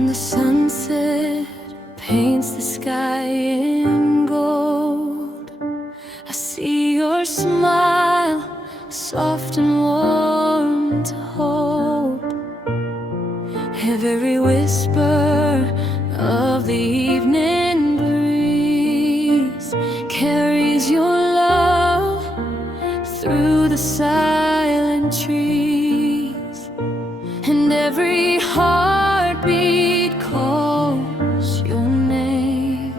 When the sunset paints the sky in gold, I see your smile, soft and warm to hope. Every whisper of the evening breeze carries your love through the silent trees, and every heartbeat calls your name.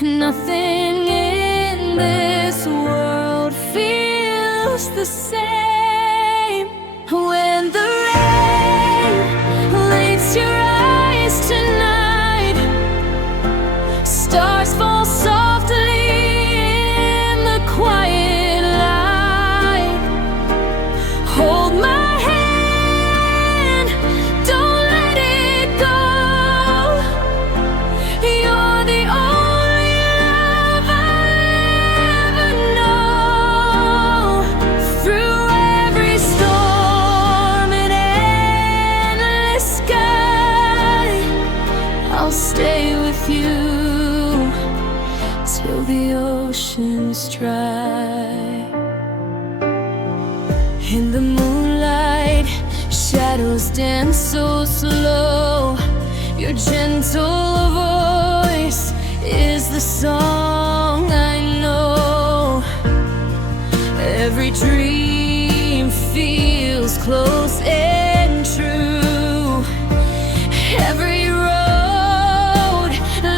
Nothing in this world feels the same. When the rain leads your eyes tonight, stars fall softly in the quiet light. Hold my hand, don't let it go. You're the only love I'll ever know. Through every storm and endless sky, I'll stay with you till the ocean's dry. In the moonlight, shadows dance so slow. Your gentle voice is the song I know. Every dream feels close and true. Every road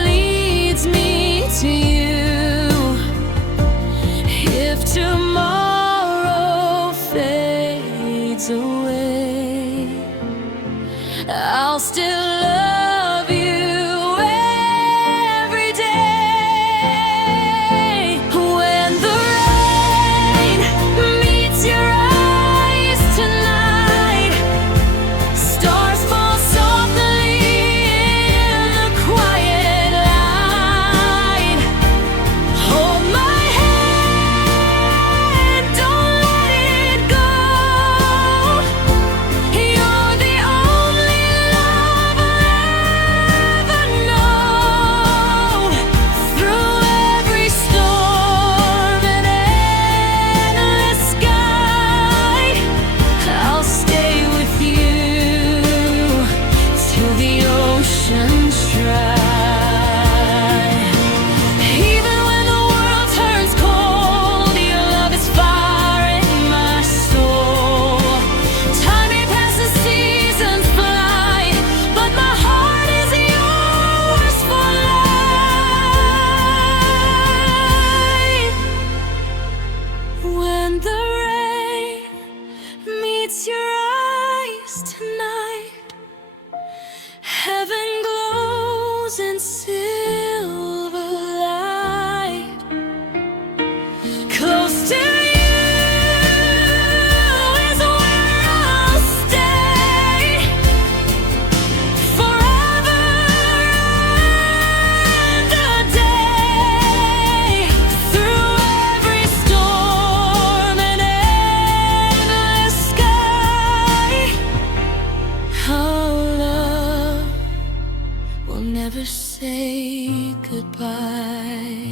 leads me to you. If tomorrow fades away, I'll still love you every day. When the rain meets your eyes tonight, stars fall softly in the quiet light. Hold my hand, don't let it go. You're the only love I'll ever know. Through every storm and endless sky, I'll stay with you till the ocean's dry. Even when the world turns cold, your love is fire in my soul. Time may pass and seasons fly, but my heart is yours for life. When the rain meets your eyes tonight, heaven glows in silver light. Close to you is where I'll stay forever and a day. Through every storm and endless sky, our love will never say goodbye.